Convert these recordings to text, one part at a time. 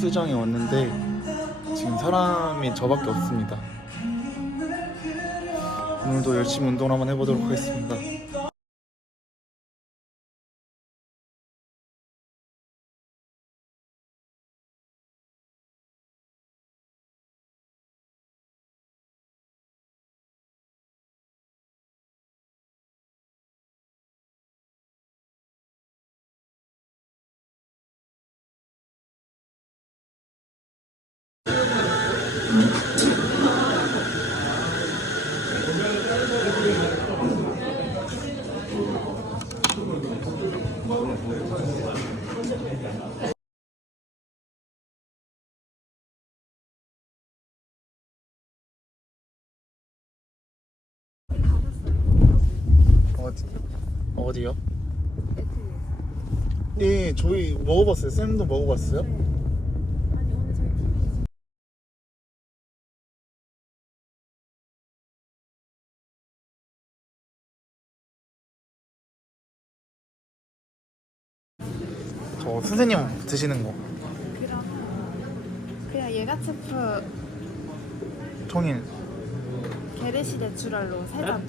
헬스장에 왔는데 지금 사람이 저밖에 없습니다. 오늘도 열심히 운동 한번 해보도록 하겠습니다. 어디 어디요? 네, 저희 먹어봤어요. 쌤도 먹어봤어요? 저 선생님 드시는 거. 그냥 예가체프 통일. 게르시 내추럴로 세잔.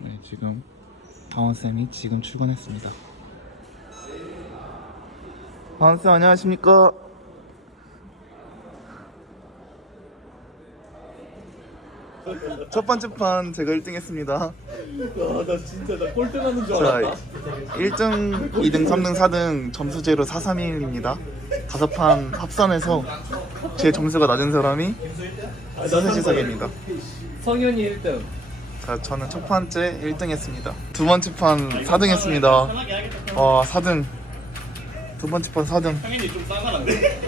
네, 지금 다원 쌤이 지금 출근했습니다. 쌤 안녕하십니까? 첫 번째 판 제가 1등 했습니다. 아나 진짜 나 꼴등하는 줄 자, 알았다 1등, 2등, 3등, 4등 점수제로 4, 3, 1입니다. 다섯 판 합산해서 제 점수가 낮은 사람이 선수시석입니다. 성현이 1등 자, 저는 첫 번째 1등 했습니다. 두 번째 판 4등 했습니다. 와, 4등. 두 번째 판 4등. 성현이 좀 싸가는데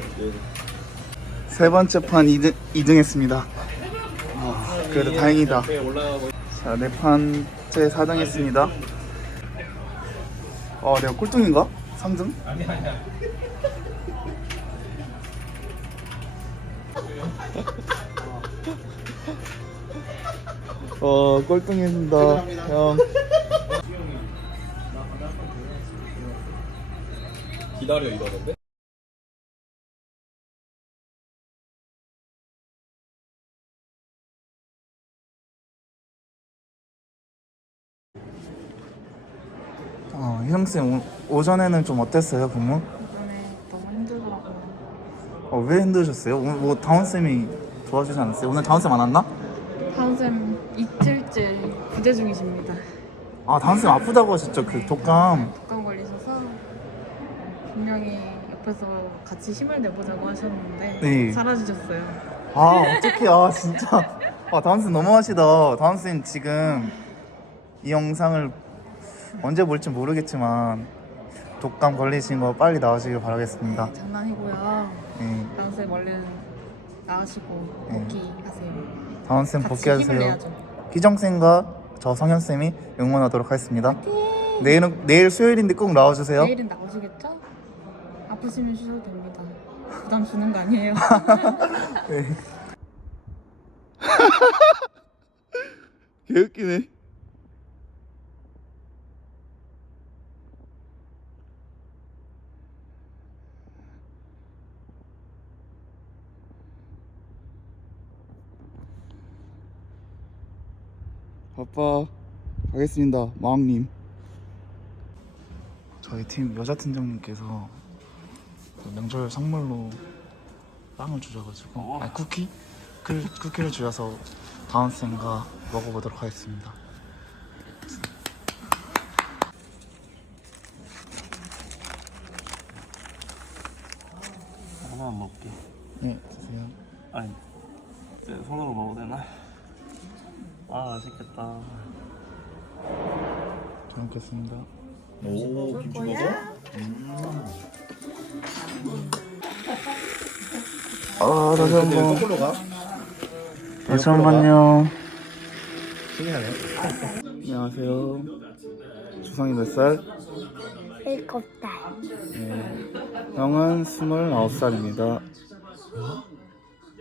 세 번째 판 2등, 2등 했습니다. 아, 그래도 다행이다. 네 자, 네 판째 4등 했습니다. 어, 내가 꼴등인가? 3등? 아니 아니야 어, 꼴등했습니다. 형. 기다려 이러는데 어, 희성쌤, 오, 오전에는 좀 어땠어요, 근무? 이번에 너무 힘들더라고요 어, 왜 힘드셨어요? 오늘 뭐 다운쌤이 도와주지 않았어요? 오늘 다운쌤 안 왔나? 다운쌤 이틀째 부재 중이십니다 아, 다운쌤 아프다고 하셨죠? 그 독감. 분명히 옆에서 같이 힘을 내보자고 하셨는데 네. 사라지셨어요 아, 어떡해. 아, 진짜. 아, 다운쌤 너무하시다. 다운쌤 지금 이 영상을 언제 볼지 모르겠지만 독감 걸리신 거 빨리 나으시길 바라겠습니다. 장난이고요 네. 다운쌤 얼른 나으시고 네. 복귀하세요 다운쌤 같이 힘을 복귀하세요. 내야죠 희정쌤과 저 성현쌤이 응원하도록 하겠습니다. 내일은, 내일 수요일인데 꼭 나와주세요. 내일은 나오시겠죠? 아프시면 쉬셔도 됩니다 부담 주는 거 아니에요 네. 개웃기네. 아빠 가겠습니다 마왕님 저희 팀 여자 팀장님께서 그 명절 선물로 빵을 주셔가지고 아니 쿠키? 그 쿠키를 주셔서 다음 쌤과 먹어보도록 하겠습니다 하나만 먹게. 네 드세요 아니, 제 손으로 먹어도 되나? 아, 맛있겠다. 잘 먹겠습니다 오 김치 먹어? 아 다시 한번 거꾸로 가? 다시 한번요 신기하네 안녕하세요 주상이 몇 살? 일곱 달. 네. 형은 29살입니다.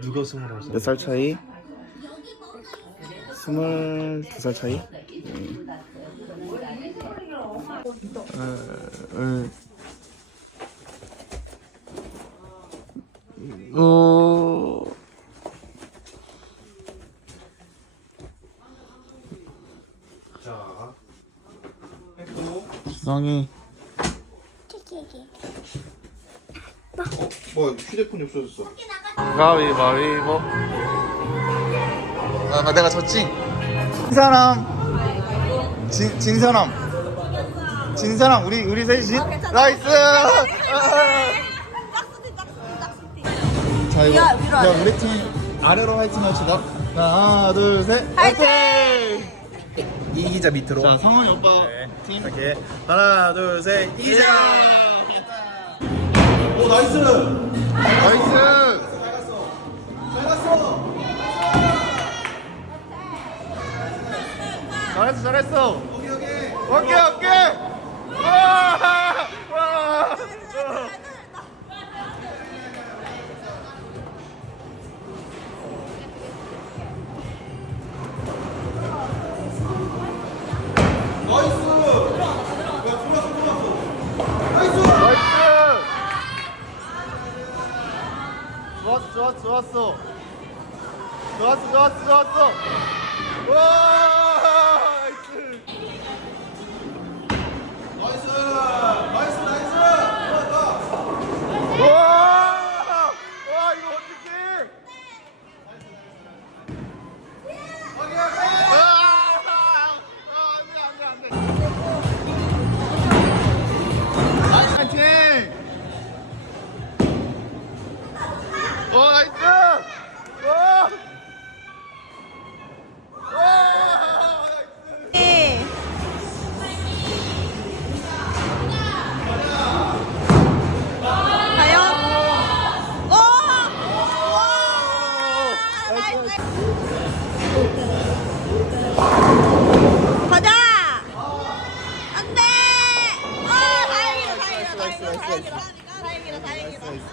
누가 스물아홉 살? 몇 살 차이? 22살 차이? 네. 어, 어, 어. 기상이. 뭐 휴대폰이 없어졌어. 가위바위보 아 내가 졌지? 진 사람. 진, 진 사람. 진 사람 우리 우리 셋이 나이스 자 이거 야, 우리 팀 아래로 화이팅 합시다. 하나 둘셋. 화이팅! 이기자 밑으로. 자 성원이 오빠 팀. 이렇게. 하나 둘셋 이기자. 오 나이스. 나이스! 잘했어 잘했어. 오케이 오케이. 오케이 오케이. 와! 와! 좋았어 좋았어 좋았어. 좋았어 좋았어 좋았어. 와 나이스! 와! 와! 과연? 오! 와! 나이스! 가자! 안 돼! 아, 다행이다, 다행이다, 다행이다, 다행이다, 다행이다, 다행이다.